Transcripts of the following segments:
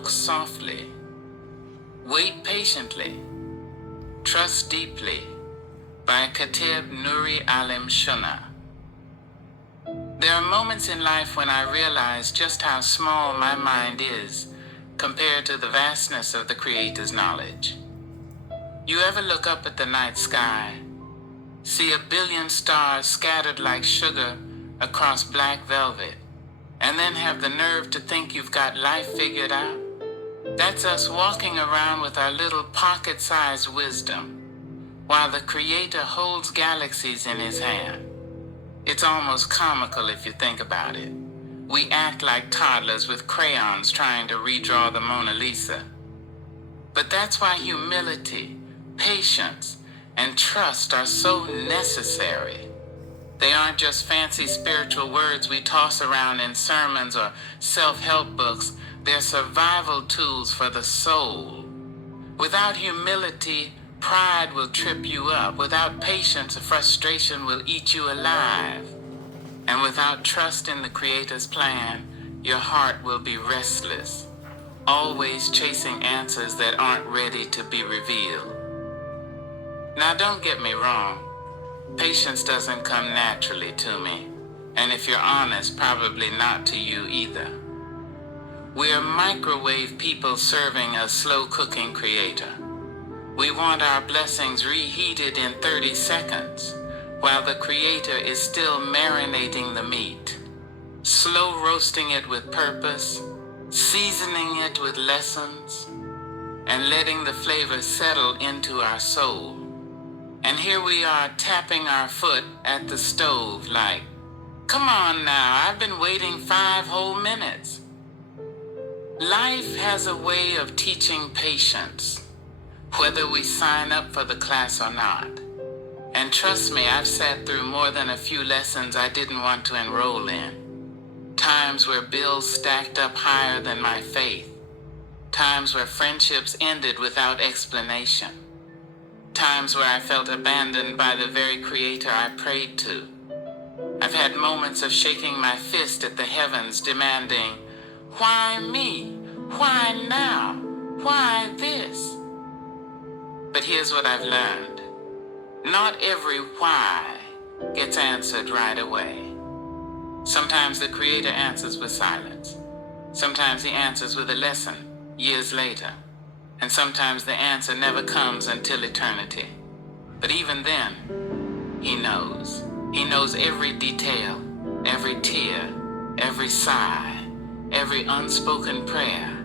Walk softly. Wait patiently. Trust deeply by Kateb Nuri Alim Shuna. There are moments in life when I realize just how small my mind is compared to the vastness of the Creator's knowledge. You ever look up at the night sky, see a billion stars scattered like sugar across black velvet, and then have the nerve to think you've got life figured out? That's us walking around with our little pocket-sized wisdom, while the Creator holds galaxies in his hand. It's almost comical if you think about it. We act like toddlers with crayons trying to redraw the Mona Lisa. But that's why humility, patience, and trust are so necessary. They aren't just fancy spiritual words we toss around in sermons or self-help books. They're survival tools for the soul. Without humility, pride will trip you up. Without patience, frustration will eat you alive. And without trust in the Creator's plan, your heart will be restless, always chasing answers that aren't ready to be revealed. Now, don't get me wrong. Patience doesn't come naturally to me. And if you're honest, probably not to you either. We're microwave people serving a slow-cooking Creator. We want our blessings reheated in 30 seconds, while the Creator is still marinating the meat, slow roasting it with purpose, seasoning it with lessons, and letting the flavor settle into our soul. And here we are tapping our foot at the stove like, come on now, I've been waiting 5 whole minutes. Life has a way of teaching patience, whether we sign up for the class or not. And trust me, I've sat through more than a few lessons I didn't want to enroll in. Times where bills stacked up higher than my faith. Times where friendships ended without explanation. Times where I felt abandoned by the very Creator I prayed to. I've had moments of shaking my fist at the heavens, demanding, why me? Why now? Why this? But here's what I've learned. Not every why gets answered right away. Sometimes the Creator answers with silence. Sometimes he answers with a lesson years later. And sometimes the answer never comes until eternity. But even then, he knows. He knows every detail, every tear, every sigh, every unspoken prayer.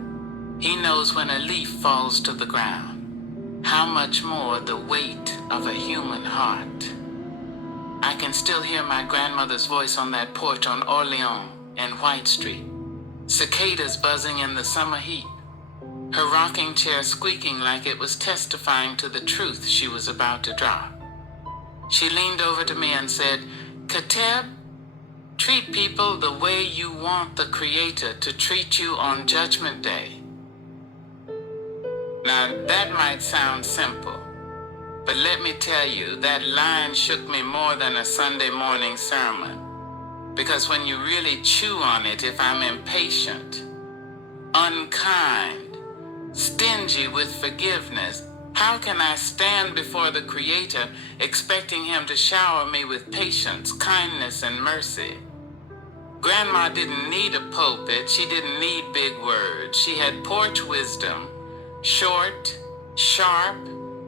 He knows when a leaf falls to the ground. How much more the weight of a human heart. I can still hear my grandmother's voice on that porch on Orleans and White Street. Cicadas buzzing in the summer heat. Her rocking chair squeaking like it was testifying to the truth she was about to drop. She leaned over to me and said, Kateb, treat people the way you want the Creator to treat you on Judgment Day. Now, that might sound simple, but let me tell you, that line shook me more than a Sunday morning sermon. Because when you really chew on it, if I'm impatient, unkind, stingy with forgiveness, how can I stand before the Creator expecting him to shower me with patience, kindness, and mercy? Grandma didn't need a pulpit. She didn't need big words. She had porch wisdom, short, sharp,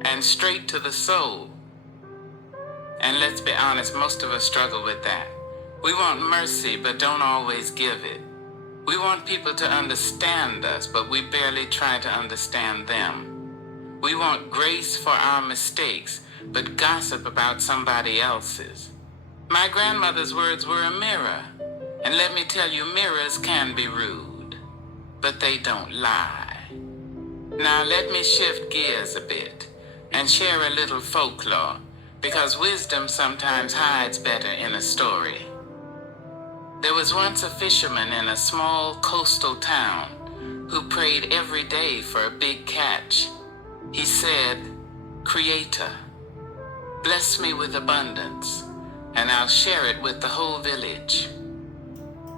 and straight to the soul. And let's be honest, most of us struggle with that. We want mercy, but don't always give it. We want people to understand us, but we barely try to understand them. We want grace for our mistakes, but gossip about somebody else's. My grandmother's words were a mirror. And let me tell you, mirrors can be rude, but they don't lie. Now let me shift gears a bit and share a little folklore, because wisdom sometimes hides better in a story. There was once a fisherman in a small coastal town who prayed every day for a big catch. He said, Creator, bless me with abundance, and I'll share it with the whole village.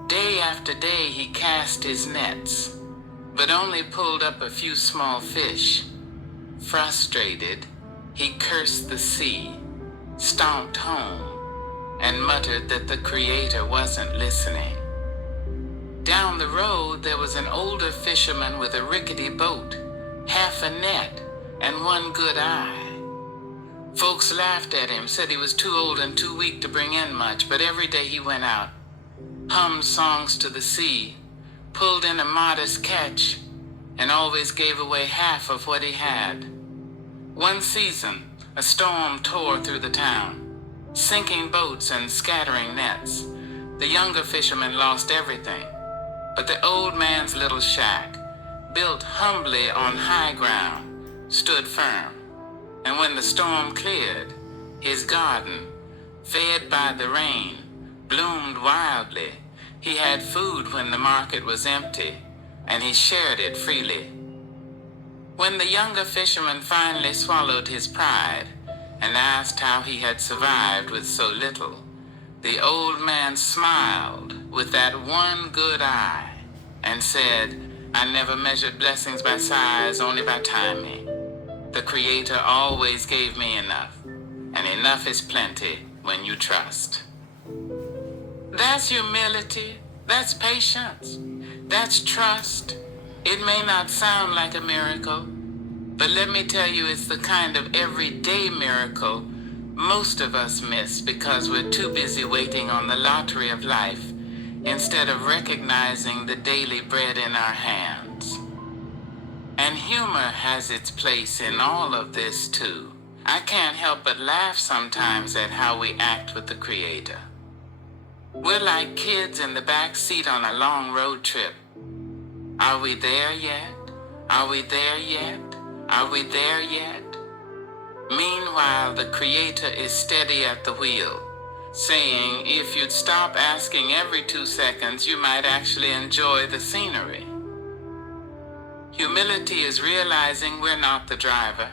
Day after day he cast his nets, but only pulled up a few small fish. Frustrated, he cursed the sea, stomped home, and muttered that the Creator wasn't listening. Down the road, there was an older fisherman with a rickety boat, half a net, and one good eye. Folks laughed at him, said he was too old and too weak to bring in much, but every day he went out, hummed songs to the sea, pulled in a modest catch, and always gave away half of what he had. One season, a storm tore through the town, sinking boats and scattering nets. The younger fisherman lost everything, but the old man's little shack, built humbly on high ground, stood firm. And when the storm cleared, his garden, fed by the rain, bloomed wildly. He had food when the market was empty, and he shared it freely. When the younger fisherman finally swallowed his pride and asked how he had survived with so little, the old man smiled with that one good eye and said, "I never measured blessings by size, only by timing. The Creator always gave me enough, and enough is plenty when you trust." That's humility, that's patience, that's trust. It may not sound like a miracle, but let me tell you, it's the kind of everyday miracle most of us miss because we're too busy waiting on the lottery of life instead of recognizing the daily bread in our hands. And humor has its place in all of this too. I can't help but laugh sometimes at how we act with the Creator. We're like kids in the back seat on a long road trip. Are we there yet? Are we there yet? Are we there yet? Meanwhile, the Creator is steady at the wheel, saying, if you'd stop asking every 2 seconds, you might actually enjoy the scenery. Humility is realizing we're not the driver.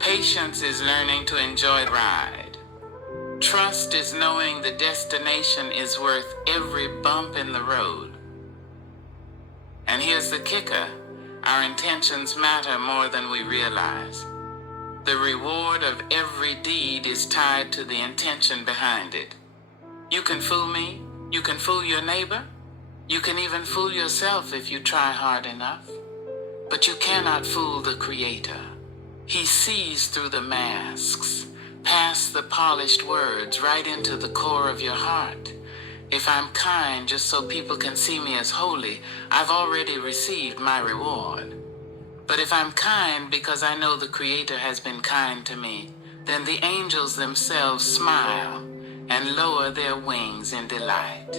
Patience is learning to enjoy the ride. Trust is knowing the destination is worth every bump in the road. And here's the kicker. Our intentions matter more than we realize. The reward of every deed is tied to the intention behind it. You can fool me. You can fool your neighbor. You can even fool yourself if you try hard enough. But you cannot fool the Creator. He sees through the masks, past the polished words, right into the core of your heart. If I'm kind just so people can see me as holy, I've already received my reward. But if I'm kind because I know the Creator has been kind to me, then the angels themselves smile and lower their wings in delight.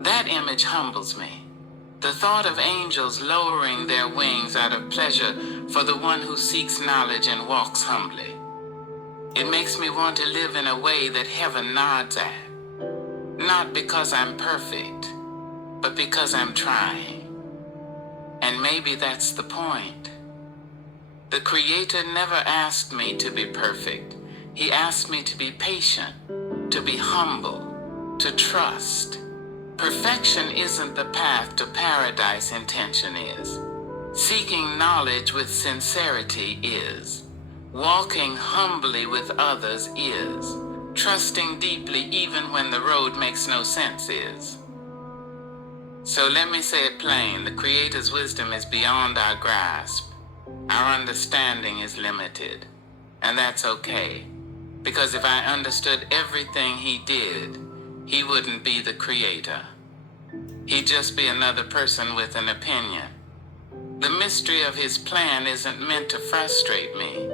That image humbles me. The thought of angels lowering their wings out of pleasure for the one who seeks knowledge and walks humbly. It makes me want to live in a way that heaven nods at. Not because I'm perfect, but because I'm trying. And maybe that's the point. The Creator never asked me to be perfect. He asked me to be patient, to be humble, to trust. Perfection isn't the path to paradise, intention is. Seeking knowledge with sincerity is. Walking humbly with others is. Trusting deeply even when the road makes no sense is. So let me say it plain, the Creator's wisdom is beyond our grasp. Our understanding is limited. And that's okay. Because if I understood everything He did, He wouldn't be the Creator. He'd just be another person with an opinion. The mystery of His plan isn't meant to frustrate me.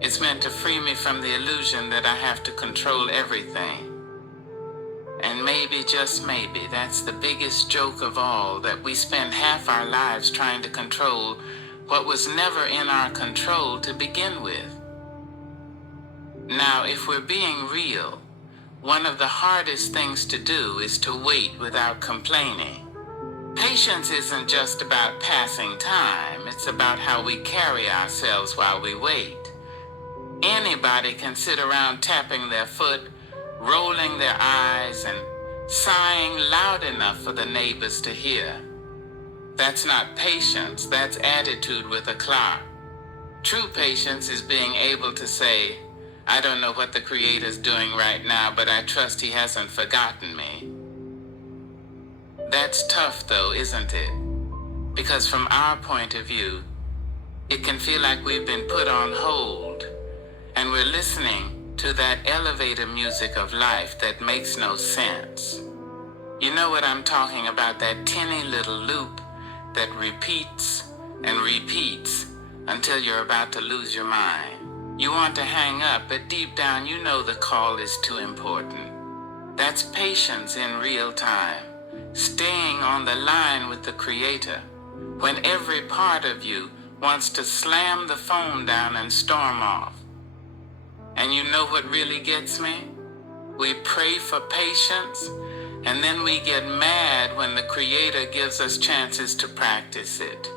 It's meant to free me from the illusion that I have to control everything. And maybe, just maybe, that's the biggest joke of all, that we spend half our lives trying to control what was never in our control to begin with. Now, if we're being real, one of the hardest things to do is to wait without complaining. Patience isn't just about passing time, it's about how we carry ourselves while we wait. Anybody can sit around tapping their foot, rolling their eyes, and sighing loud enough for the neighbors to hear. That's not patience, that's attitude with a clock. True patience is being able to say, I don't know what the Creator's doing right now, but I trust He hasn't forgotten me. That's tough though, isn't it? Because from our point of view, it can feel like we've been put on hold, and we're listening to that elevator music of life that makes no sense. You know what I'm talking about, that tinny little loop that repeats and repeats until you're about to lose your mind. You want to hang up, but deep down you know the call is too important. That's patience in real time, staying on the line with the Creator when every part of you wants to slam the phone down and storm off. And you know what really gets me? We pray for patience, and then we get mad when the Creator gives us chances to practice it.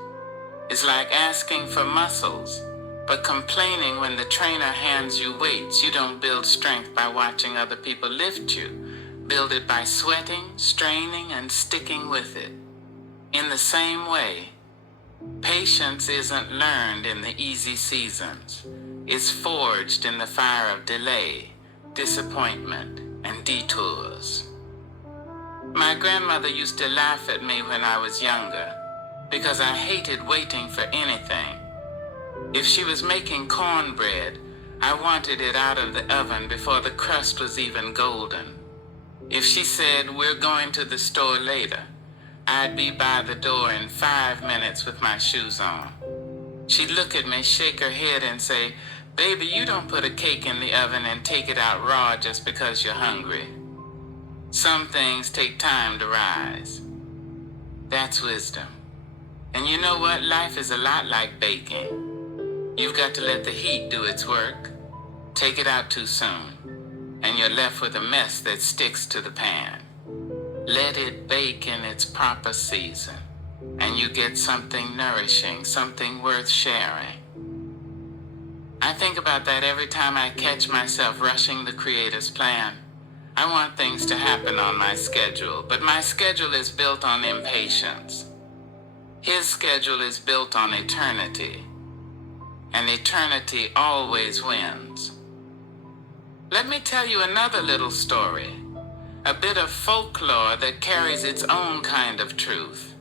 It's like asking for muscles, but complaining when the trainer hands you weights. You don't build strength by watching other people lift you. Build it by sweating, straining, and sticking with it. In the same way, patience isn't learned in the easy seasons. It's forged in the fire of delay, disappointment, and detours. My grandmother used to laugh at me when I was younger because I hated waiting for anything. If she was making cornbread, I wanted it out of the oven before the crust was even golden. If she said, we're going to the store later, I'd be by the door in 5 minutes with my shoes on. She'd look at me, shake her head, and say, baby, you don't put a cake in the oven and take it out raw just because you're hungry. Some things take time to rise. That's wisdom. And you know what? Life is a lot like baking. You've got to let the heat do its work. Take it out too soon, and you're left with a mess that sticks to the pan. Let it bake in its proper season, and you get something nourishing, something worth sharing. I think about that every time I catch myself rushing the Creator's plan. I want things to happen on my schedule, but my schedule is built on impatience. His schedule is built on eternity, and eternity always wins. Let me tell you another little story, a bit of folklore that carries its own kind of truth.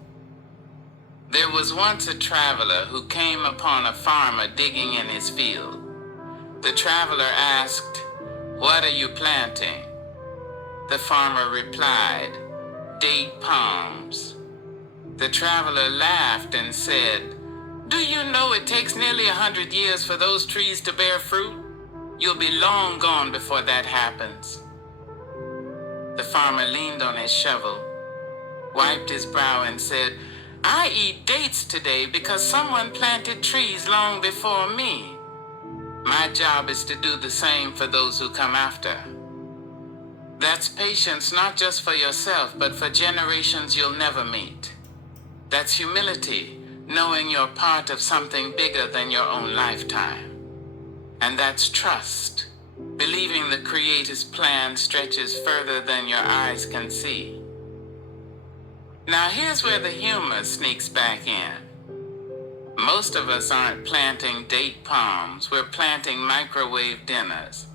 There was once a traveler who came upon a farmer digging in his field. The traveler asked, "What are you planting?" The farmer replied, "Date palms." The traveler laughed and said, "Do you know it takes nearly 100 years for those trees to bear fruit? You'll be long gone before that happens." The farmer leaned on his shovel, wiped his brow, and said, "I eat dates today because someone planted trees long before me. My job is to do the same for those who come after." That's patience not just for yourself, but for generations you'll never meet. That's humility, knowing you're part of something bigger than your own lifetime. And that's trust, believing the Creator's plan stretches further than your eyes can see. Now here's where the humor sneaks back in. Most of us aren't planting date palms, we're planting microwave dinners.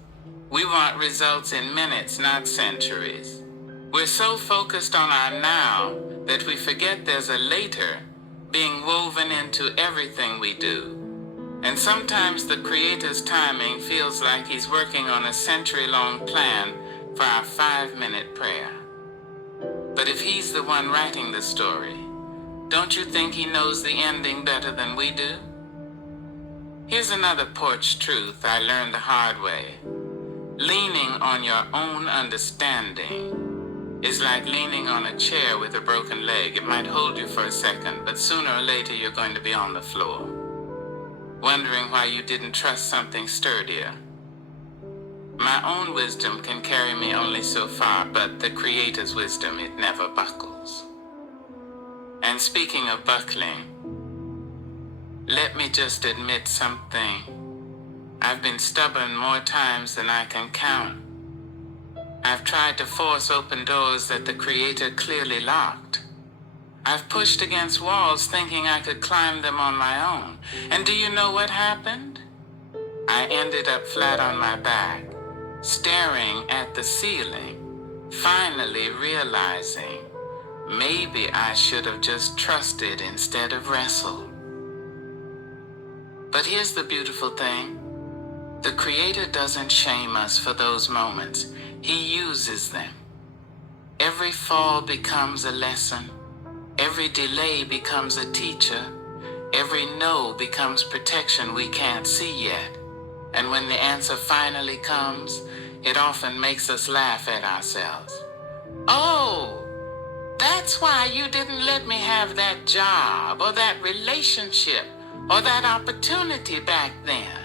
We want results in minutes, not centuries. We're so focused on our now that we forget there's a later being woven into everything we do. And sometimes the Creator's timing feels like He's working on a century-long plan for our 5-minute prayer. But if He's the one writing the story, don't you think He knows the ending better than we do? Here's another porch truth I learned the hard way. Leaning on your own understanding is like leaning on a chair with a broken leg. It might hold you for a second, but sooner or later you're going to be on the floor, wondering why you didn't trust something sturdier. My own wisdom can carry me only so far, but the Creator's wisdom, it never buckles. And speaking of buckling, let me just admit something. I've been stubborn more times than I can count. I've tried to force open doors that the Creator clearly locked. I've pushed against walls thinking I could climb them on my own. And do you know what happened? I ended up flat on my back, staring at the ceiling, finally realizing maybe I should have just trusted instead of wrestled. But here's the beautiful thing. The Creator doesn't shame us for those moments. He uses them. Every fall becomes a lesson. Every delay becomes a teacher. Every no becomes protection we can't see yet. And when the answer finally comes, it often makes us laugh at ourselves. Oh, that's why you didn't let me have that job or that relationship or that opportunity back then.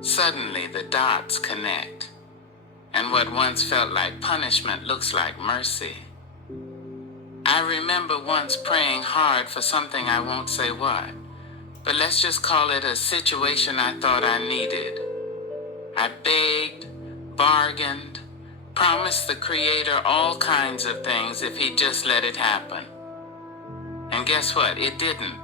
Suddenly the dots connect, and what once felt like punishment looks like mercy. I remember once praying hard for something I won't say what, but let's just call it a situation I thought I needed. I begged, bargained, promised the Creator all kinds of things if he'd just let it happen. And guess what? It didn't.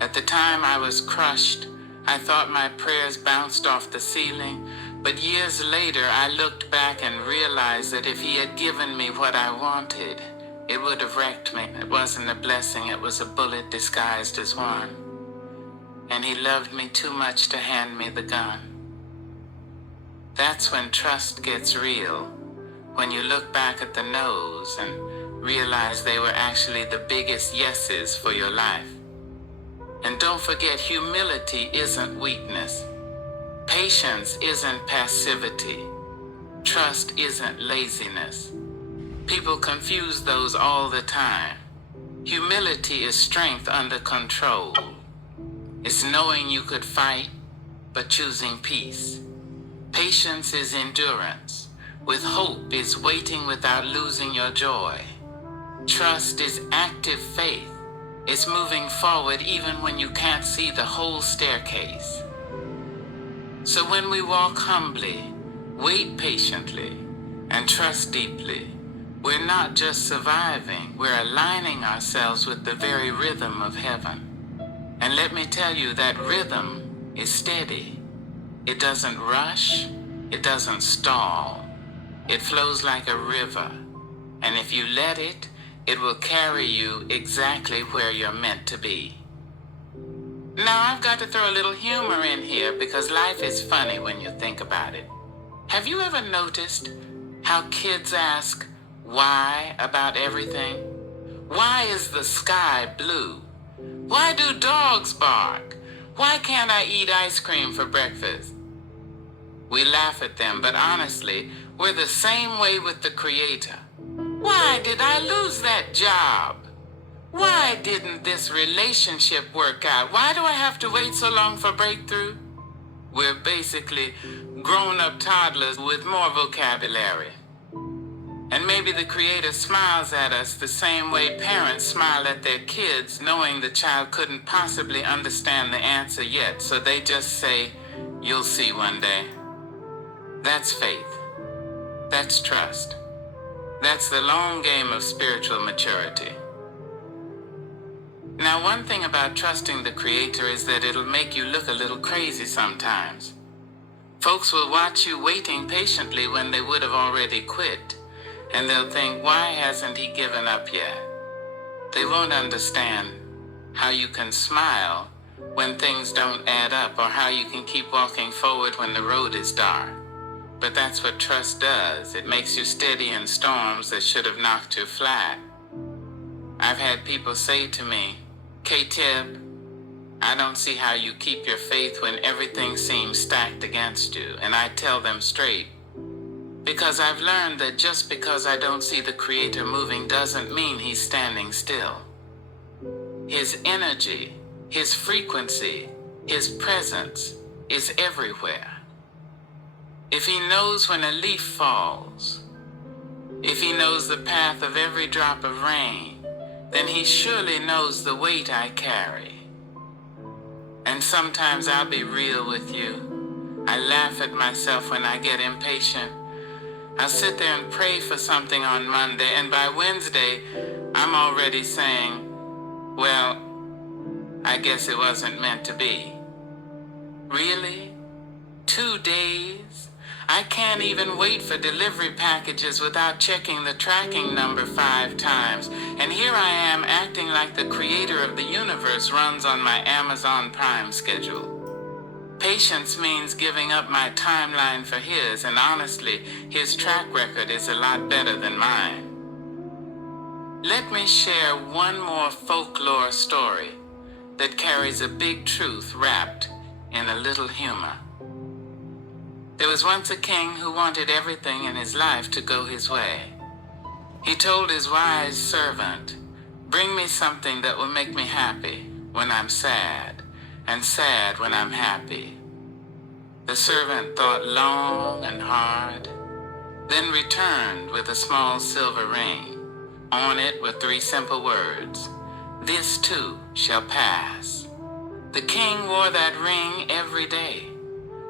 At the time I was crushed. I thought my prayers bounced off the ceiling, but years later I looked back and realized that if he had given me what I wanted, it would have wrecked me. It wasn't a blessing, it was a bullet disguised as one. And he loved me too much to hand me the gun. That's when trust gets real, when you look back at the no's and realize they were actually the biggest yeses for your life. And don't forget, humility isn't weakness. Patience isn't passivity. Trust isn't laziness. People confuse those all the time. Humility is strength under control. It's knowing you could fight, but choosing peace. Patience is endurance. With hope is waiting without losing your joy. Trust is active faith. It's moving forward even when you can't see the whole staircase. So when we walk humbly, wait patiently, and trust deeply, we're not just surviving, we're aligning ourselves with the very rhythm of heaven. And let me tell you, that rhythm is steady. It doesn't rush, it doesn't stall. It flows like a river. And if you let it, it will carry you exactly where you're meant to be. Now I've got to throw a little humor in here because life is funny when you think about it. Have you ever noticed how kids ask why about everything? Why is the sky blue? Why do dogs bark? Why can't I eat ice cream for breakfast? We laugh at them, but honestly, we're the same way with the Creator. Why did I lose that job? Why didn't this relationship work out? Why do I have to wait so long for breakthrough? We're basically grown-up toddlers with more vocabulary. And maybe the Creator smiles at us the same way parents smile at their kids, knowing the child couldn't possibly understand the answer yet, so they just say, "You'll see one day." That's faith. That's trust. That's the long game of spiritual maturity. Now, one thing about trusting the Creator is that it'll make you look a little crazy sometimes. Folks will watch you waiting patiently when they would have already quit, and they'll think, why hasn't he given up yet? They won't understand how you can smile when things don't add up, or how you can keep walking forward when the road is dark. But that's what trust does. It makes you steady in storms that should have knocked you flat. I've had people say to me, "K-Tib, I don't see how you keep your faith when everything seems stacked against you." And I tell them straight, because I've learned that just because I don't see the Creator moving doesn't mean he's standing still. His energy, his frequency, his presence is everywhere. If he knows when a leaf falls, if he knows the path of every drop of rain, then he surely knows the weight I carry. And sometimes I'll be real with you. I laugh at myself when I get impatient. I sit there and pray for something on Monday, and by Wednesday, I'm already saying, well, I guess it wasn't meant to be. Really? 2 days? I can't even wait for delivery packages without checking the tracking number 5 times. And here I am acting like the creator of the universe runs on my Amazon Prime schedule. Patience means giving up my timeline for his, and honestly, his track record is a lot better than mine. Let me share one more folklore story that carries a big truth wrapped in a little humor. There was once a king who wanted everything in his life to go his way. He told his wise servant, "Bring me something that will make me happy when I'm sad, and sad when I'm happy." The servant thought long and hard, then returned with a small silver ring. On it were 3 simple words, "This too shall pass." The king wore that ring every day.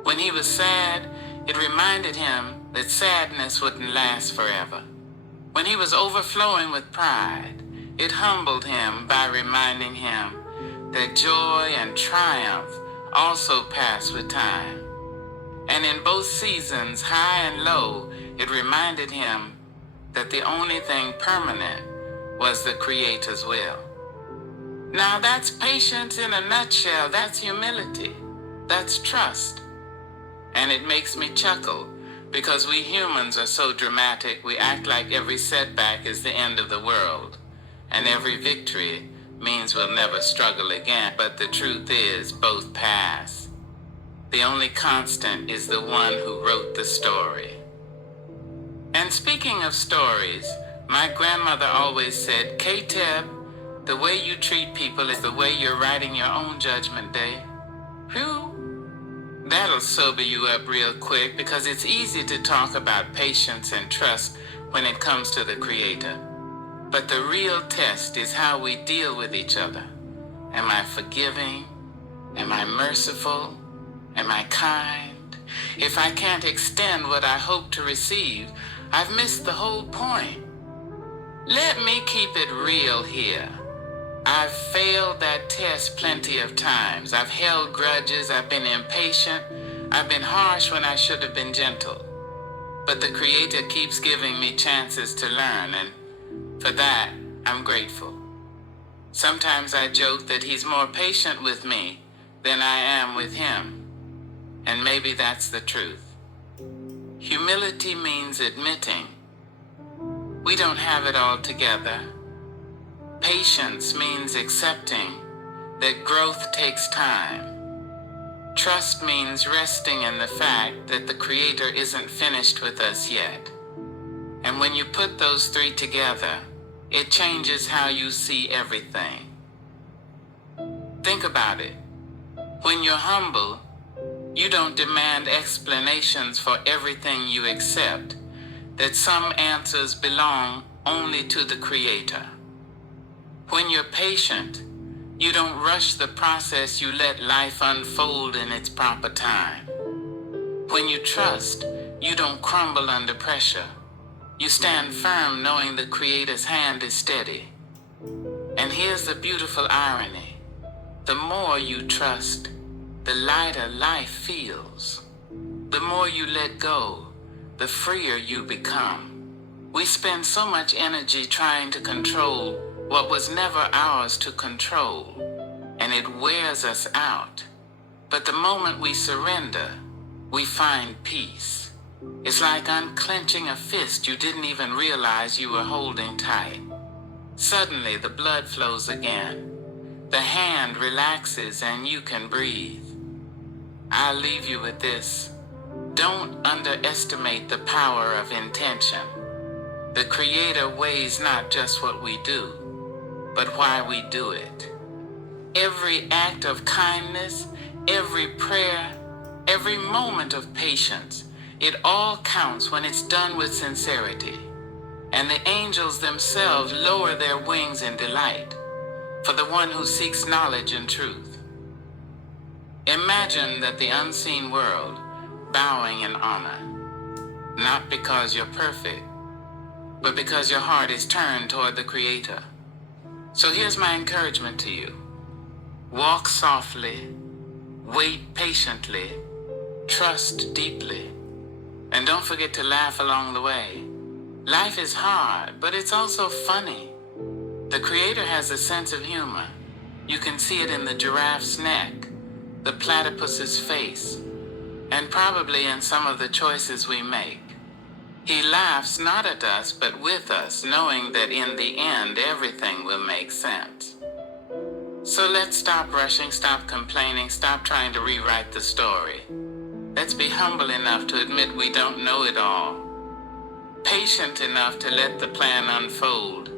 When he was sad, it reminded him that sadness wouldn't last forever. When he was overflowing with pride, it humbled him by reminding him that joy and triumph also pass with time. And in both seasons, high and low, it reminded him that the only thing permanent was the Creator's will. Now that's patience in a nutshell. That's humility. That's trust. And it makes me chuckle because we humans are so dramatic. We act like every setback is the end of the world, and every victory means we'll never struggle again. But the truth is, both pass. The only constant is the one who wrote the story. And speaking of stories, my grandmother always said, "K-Teb, the way you treat people is the way you're writing your own judgment day." Whew. That'll sober you up real quick, because it's easy to talk about patience and trust when it comes to the Creator. But the real test is how we deal with each other. Am I forgiving? Am I merciful? Am I kind? If I can't extend what I hope to receive, I've missed the whole point. Let me keep it real here. I've failed that test plenty of times. I've held grudges. I've been impatient. I've been harsh when I should have been gentle. But the Creator keeps giving me chances to learn, and for that, I'm grateful. Sometimes I joke that He's more patient with me than I am with Him. And maybe that's the truth. Humility means admitting we don't have it all together. Patience means accepting that growth takes time. Trust means resting in the fact that the Creator isn't finished with us yet. And when you put those 3 together, it changes how you see everything. Think about it. When you're humble, you don't demand explanations for everything you accept, that some answers belong only to the Creator. When you're patient, you don't rush the process, you let life unfold in its proper time. When you trust, you don't crumble under pressure. You stand firm knowing the Creator's hand is steady. And here's the beautiful irony. The more you trust, the lighter life feels. The more you let go, the freer you become. We spend so much energy trying to control what was never ours to control, and it wears us out. But the moment we surrender, we find peace. It's like unclenching a fist you didn't even realize you were holding tight. Suddenly the blood flows again. The hand relaxes and you can breathe. I'll leave you with this. Don't underestimate the power of intention. The Creator weighs not just what we do, but why we do it. Every act of kindness, every prayer, every moment of patience, it all counts when it's done with sincerity. And the angels themselves lower their wings in delight for the one who seeks knowledge and truth. Imagine that the unseen world bowing in honor. not because you're perfect, but because your heart is turned toward the Creator. So here's my encouragement to you. Walk softly, wait patiently, trust deeply, and don't forget to laugh along the way. Life is hard, but it's also funny. The Creator has a sense of humor. You can see it in the giraffe's neck, the platypus's face, and probably in some of the choices we make. He laughs not at us, but with us, knowing that in the end, everything will make sense. So let's stop rushing, stop complaining, stop trying to rewrite the story. Let's be humble enough to admit we don't know it all, patient enough to let the plan unfold,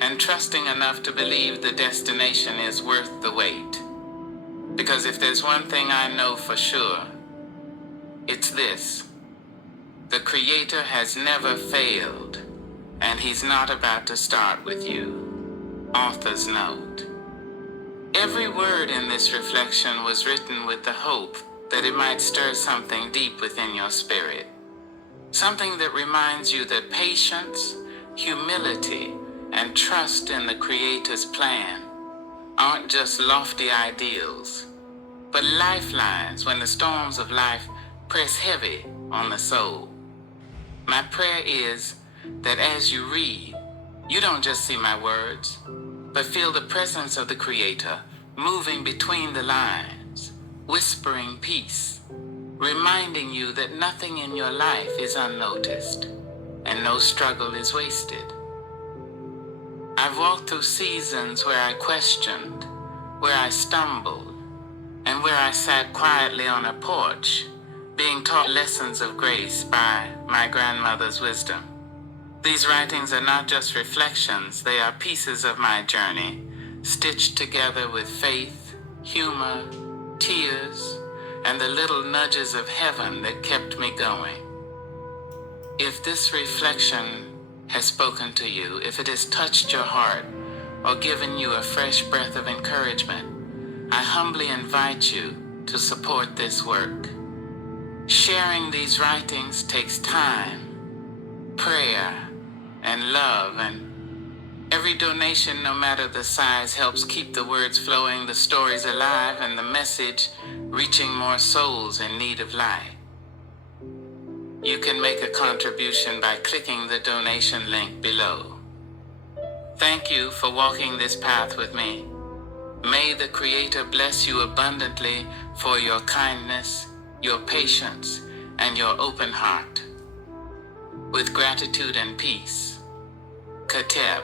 and trusting enough to believe the destination is worth the wait. Because if there's one thing I know for sure, it's this. The Creator has never failed, and He's not about to start with you. Author's note. Every word in this reflection was written with the hope that it might stir something deep within your spirit. Something that reminds you that patience, humility, and trust in the Creator's plan aren't just lofty ideals, but lifelines when the storms of life press heavy on the soul. My prayer is that as you read, you don't just see my words, but feel the presence of the Creator moving between the lines, whispering peace, reminding you that nothing in your life is unnoticed and no struggle is wasted. I've walked through seasons where I questioned, where I stumbled, and where I sat quietly on a porch, being taught lessons of grace by my grandmother's wisdom. These writings are not just reflections, they are pieces of my journey, stitched together with faith, humor, tears, and the little nudges of heaven that kept me going. If this reflection has spoken to you, if it has touched your heart or given you a fresh breath of encouragement, I humbly invite you to support this work. Sharing these writings takes time, prayer, and love, and every donation, no matter the size, helps keep the words flowing, the stories alive, and the message reaching more souls in need of light. You can make a contribution by clicking the donation link below. Thank you for walking this path with me. May the Creator bless you abundantly for your kindness, your patience, and your open heart. With gratitude and peace, Kateb.